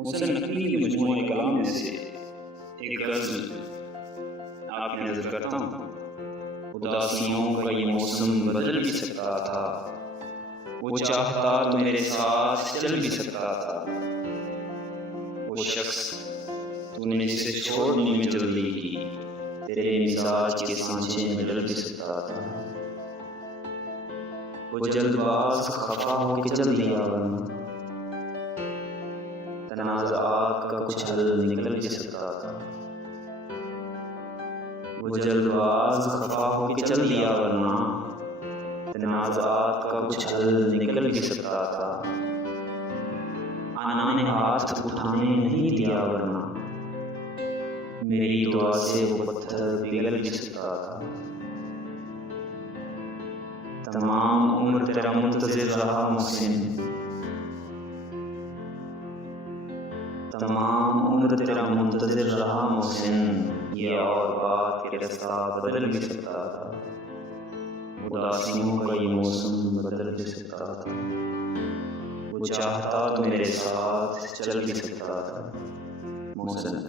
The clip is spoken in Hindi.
मोहसिन नकवी के मजमूए कलाम में से एक गज़ल आपकी नज़र करता हूँ। उदासियों का ये मौसम बदल भी सकता था, वो चाहता तो मेरे साथ चल भी सकता था। वो शख्स तूने जिसे छोड़ने में जल्दी की, तेरे मिजाज के सांचे में डल भी सकता था। वो जल्दबाज खफा हो के चल दिया, वरना तनाज़ात का कुछ हल निकल भी सकता था। वो जल्दबाज खफा हो के चल दिया, वरना तनाज़ात का कुछ हल निकल भी सकता था। आना ने हाथ उठाने नहीं दिया, वरना मेरी दुआ से वो पत्थर पिघल भी सकता था। तमाम उम्र तेरा मुंतज़िर रहा मोहसिन, तमाम उम्र तेरा मुंतज़िर रहा मोहसिन, ये और बात के रास्ता बदल भी सकता था। उदासियों का ये मौसम बदल भी सकता था, वो चाहता तो मेरे साथ चल भी सकता था। मोहसिन।